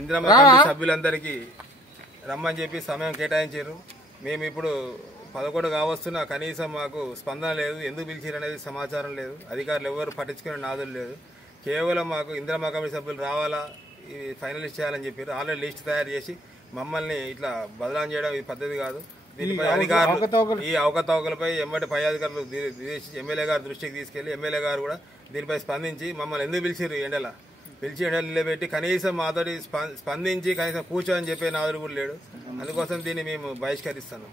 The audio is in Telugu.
ఇందిరమ్మ కమిటీ సభ్యులందరికీ రమ్మని చెప్పి సమయం కేటాయించారు. మేము ఇప్పుడు 11 కావస్తున్నా కనీసం మాకు స్పందన లేదు. ఎందుకు పిలిచారు అనేది సమాచారం లేదు. అధికారులు ఎవరు పట్టించుకునే నాదులు లేదు. కేవలం మాకు ఇందిరమ్మ కమిటీ సభ్యులు రావాలా, ఇది ఫైనలిస్ట్ చేయాలని చెప్పారు. ఆల్రెడీ లిస్ట్ తయారు చేసి మమ్మల్ని ఇట్లా బదలాం చేయడం ఇది పద్ధతి కాదు. దీనిపై అధికారులు ఈ అవకతవకలపై పై అధికారులు ఎమ్మెల్యే గారి దృష్టికి తీసుకెళ్లి ఎమ్మెల్యే గారు కూడా దీనిపై స్పందించి మమ్మల్ని ఎందుకు పిలిచారు పిలిచి ఎండలు నిలబెట్టి కనీసం మాతోటి స్పందించి కనీసం కూర్చోని చెప్పే నాదుడు కూడా లేడు. అందుకోసం దీన్ని మేము బహిష్కరిస్తున్నాం.